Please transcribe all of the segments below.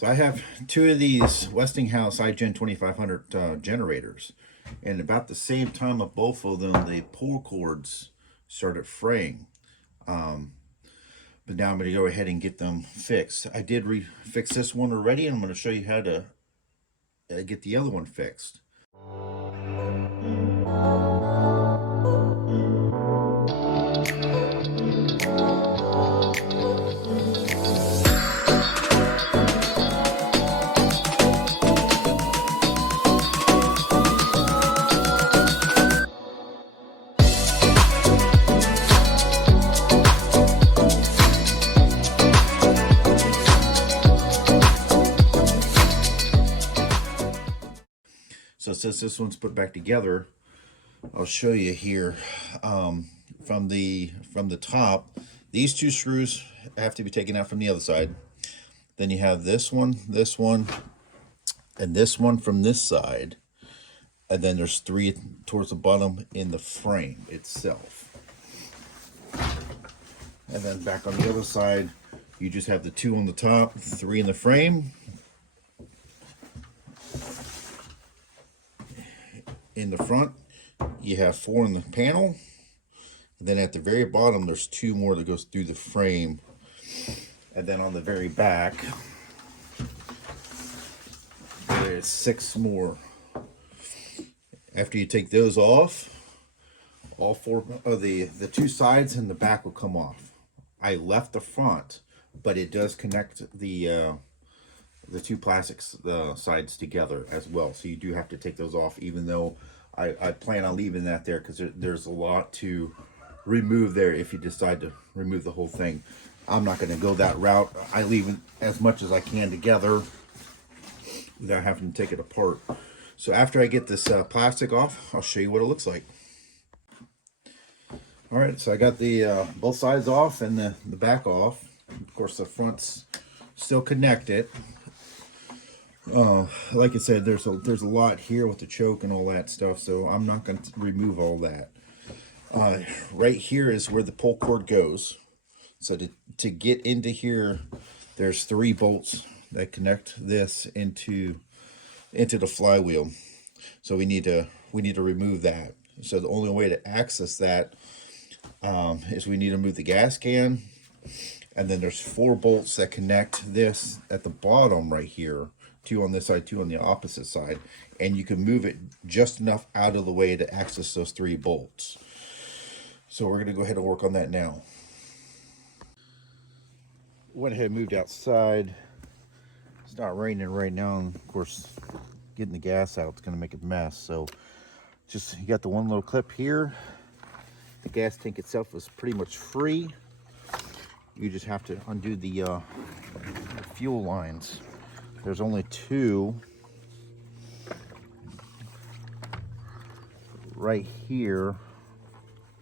So I have two of these Westinghouse iGen 2500 generators, and about the same time of both of them, the pull cords started fraying. But now I'm going to go ahead and get them fixed. I did fix this one already, and I'm going to show you how to get the other one fixed. So since this one's put back together, I'll show you here from the top. These two screws have to be taken out from the other side. Then you have this one, and this one from this side. And then there's three towards the bottom in the frame itself. And then back on the other side, you just have the two on the top, three in the frame. In the front, you have four in the panel. And then at the very bottom, there's two more that goes through the frame. And then on the very back, there's six more. After you take those off, all four of the two sides and the back will come off. I left the front, but it does connect the two plastics sides together as well. So you do have to take those off, even though I plan on leaving that there because there's a lot to remove there if you decide to remove the whole thing. I'm not going to go that route. I leave as much as I can together without having to take it apart. So after I get this plastic off, I'll show you what it looks like. All right, so I got the both sides off and the back off. Of course, the front's still connected. Like I said, there's a lot here with the choke and all that stuff, so I'm not going to remove all that. Right here is where the pull cord goes. So to get into here, there's three bolts that connect this into the flywheel. So we need to remove that. So the only way to access that is we need to move the gas can, and then there's four bolts that connect this at the bottom right here. Two on this side, two on the opposite side, and you can move it just enough out of the way to access those three bolts. So we're going to go ahead and work on that now. Went ahead and moved outside. It's not raining right now, and of course getting the gas out is going to make a mess. So just, you got the one little clip here. The gas tank itself is pretty much free. You just have to undo the fuel lines. There's only two right here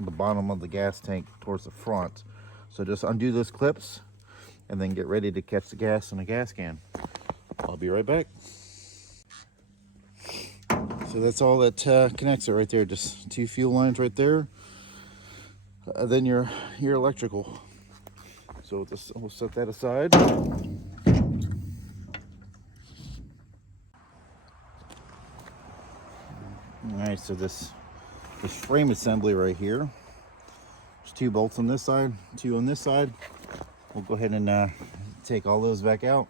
at the bottom of the gas tank towards the front. So just undo those clips and then get ready to catch the gas in the gas can. I'll be right back. So that's all that connects it right there. Just two fuel lines right there. Then your electrical. So we'll set that aside. Alright, so this frame assembly right here, there's two bolts on this side, two on this side. We'll go ahead and take all those back out.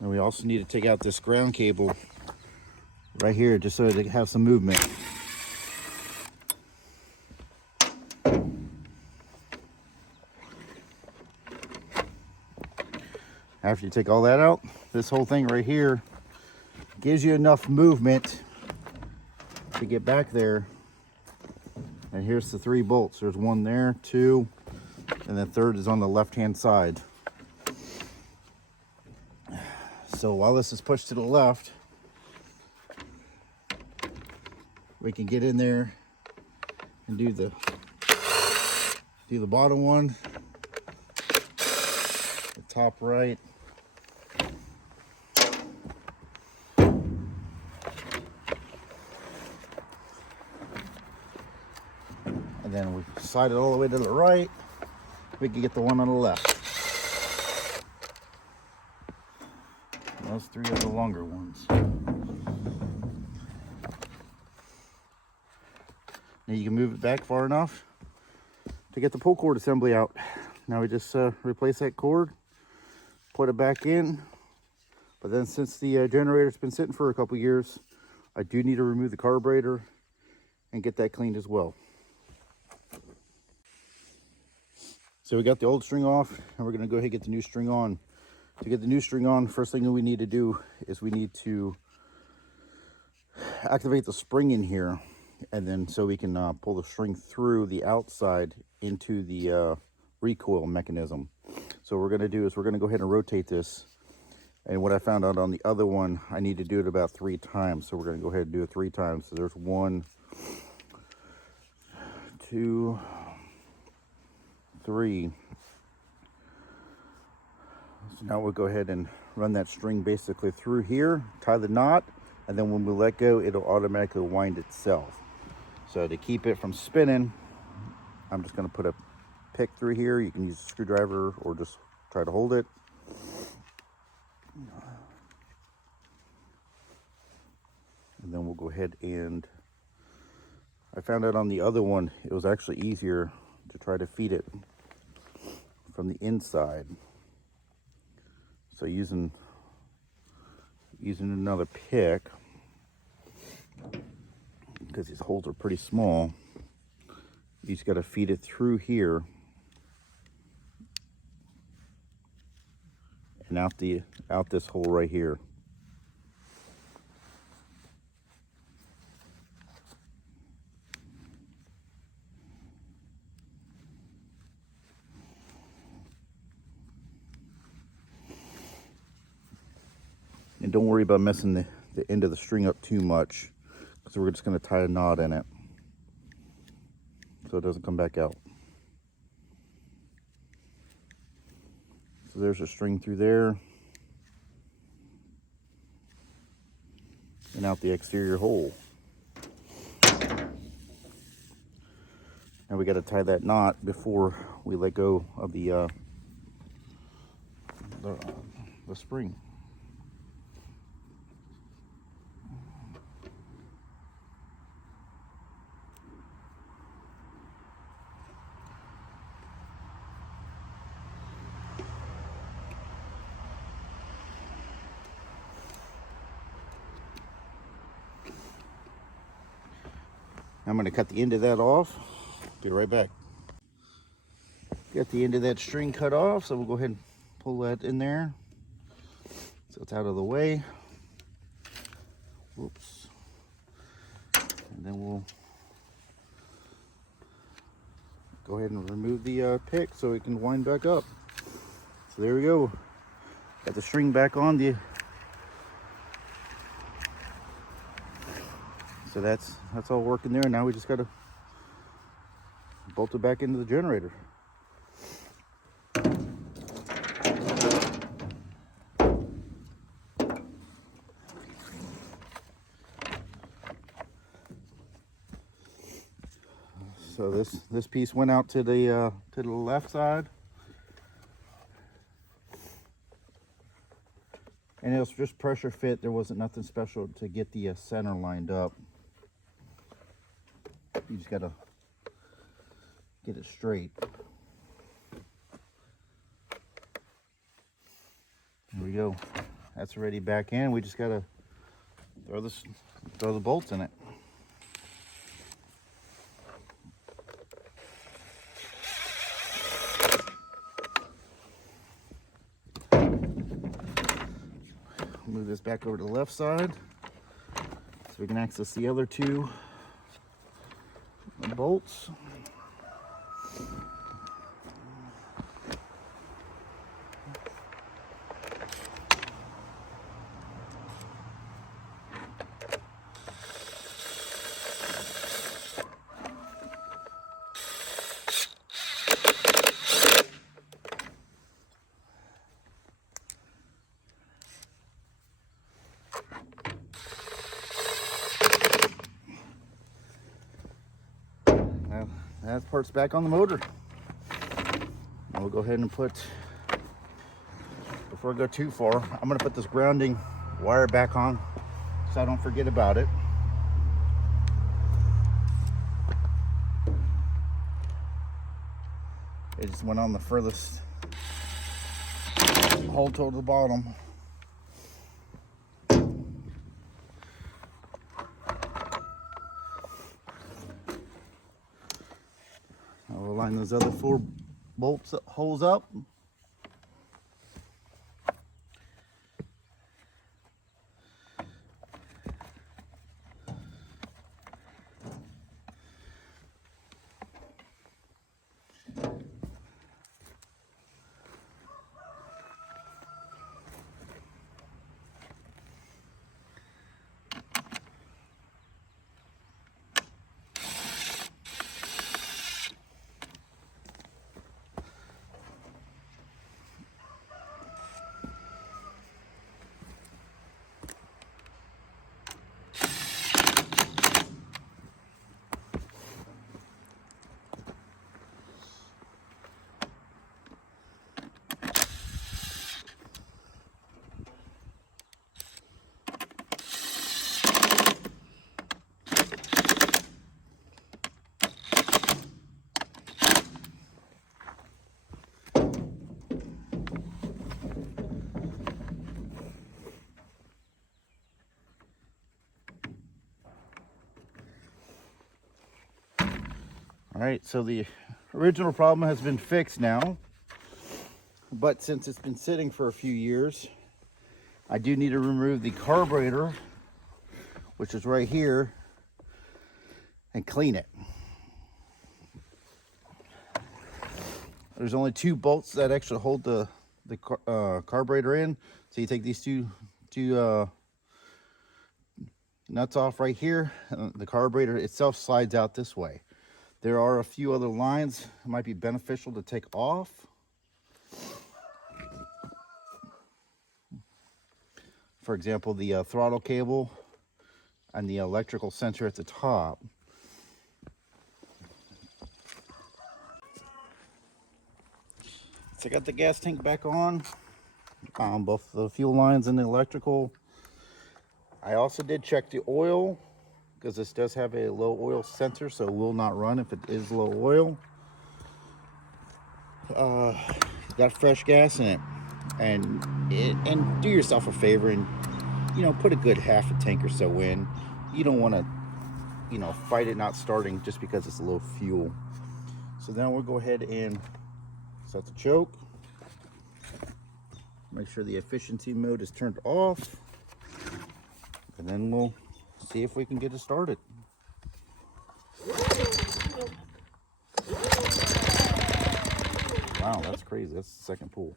And we also need to take out this ground cable right here just so they have some movement. After you take all that out, this whole thing right here gives you enough movement to get back there. And here's the 3 bolts. There's one there, 2, and the third is on the left-hand side. So while this is pushed to the left, we can get in there and do the bottom one, the top right. And then we slide it all the way to the right. We can get the one on the left. Those 3 are the longer ones. Now you can move it back far enough to get the pull cord assembly out. Now we just replace that cord, put it back in. But then since the generator's been sitting for a couple years, I do need to remove the carburetor and get that cleaned as well. So we got the old string off, and we're going to go ahead and get the new string on. To get the new string on, first thing that we need to do is we need to activate the spring in here, and then so we can pull the string through the outside into the recoil mechanism. So what we're going to do is we're going to go ahead and rotate this. And what I found out on the other one, I need to do it about 3 times. So we're going to go ahead and do it 3 times. So there's 1, 2, 3. So now we'll go ahead and run that string basically through here, tie the knot, and then when we let go, it'll automatically wind itself. So to keep it from spinning, I'm just going to put a pick through here. You can use a screwdriver or just try to hold it. And then we'll go ahead and, I found out on the other one, it was actually easier to try to feed it from the inside. So using another pick, because these holes are pretty small, you just got to feed it through here and out this hole right here. And don't worry about messing the end of the string up too much, because we're just going to tie a knot in it so it doesn't come back out. So there's a string through there and out the exterior hole. Now we got to tie that knot before we let go of the spring. I'm going to cut the end of that off. Be right back. Got the end of that string cut off, so we'll go ahead and pull that in there so it's out of the way. Whoops. And then we'll go ahead and remove the pick so it can wind back up. So there we go. Got the string back on the. So that's all working there. Now we just got to bolt it back into the generator. So this piece went out to the left side, and it was just pressure fit. There wasn't nothing special to get the center lined up. You just gotta get it straight. There we go. That's already back in. We just gotta throw the bolts in it. Move this back over to the left side so we can access the other 2 the bolts. That part's back on the motor. Now we'll go ahead and put, before I go too far, I'm going to put this grounding wire back on so I don't forget about it. It just went on the furthest hole toward the bottom. I'll line those other 4 bolts holes up. All right, so the original problem has been fixed now, but since it's been sitting for a few years, I do need to remove the carburetor, which is right here, and clean it. There's only 2 bolts that actually hold the carburetor in, so you take these two nuts off right here, and the carburetor itself slides out this way. There are a few other lines that might be beneficial to take off. For example, the throttle cable and the electrical sensor at the top. So I got the gas tank back on, both the fuel lines and the electrical. I also did check the oil, because this does have a low oil sensor, so it will not run if it is low oil. Got fresh gas in it, and do yourself a favor and put a good half a tank or so in. You don't want to fight it not starting just because it's low fuel. So then we'll go ahead and set the choke. Make sure the efficiency mode is turned off, and then we'll see if we can get it started. Wow, that's crazy. That's the second pull.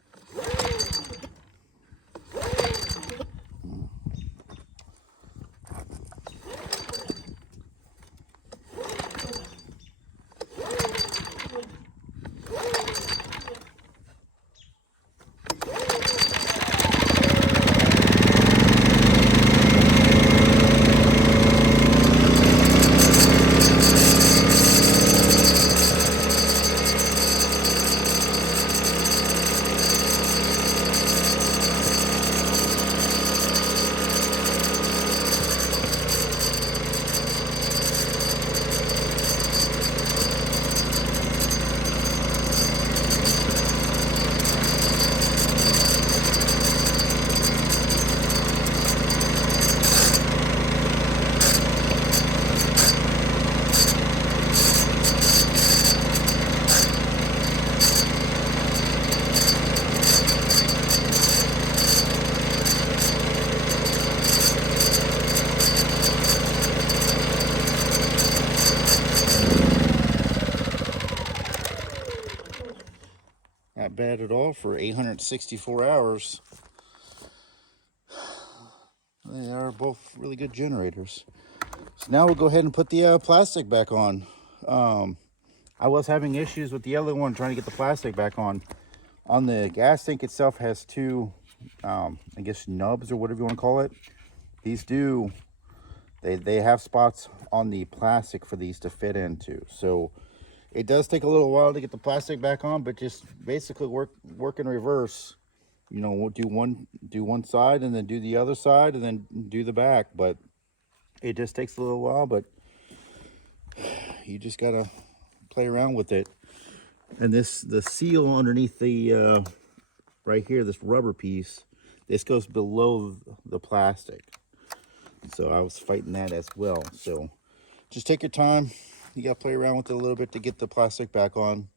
bad at all for 864 hours. They are both really good generators. So now we'll go ahead and put the plastic back on. I was having issues with the other one trying to get the plastic back on. On the gas tank itself has two, I guess, nubs or whatever you want to call it. These do, they have spots on the plastic for these to fit into. So it does take a little while to get the plastic back on, but just basically work in reverse. You know, we'll do one side and then do the other side and then do the back. But it just takes a little while, but you just gotta play around with it. And the seal underneath the right here, this rubber piece, this goes below the plastic. So I was fighting that as well. So just take your time. You gotta play around with it a little bit to get the plastic back on.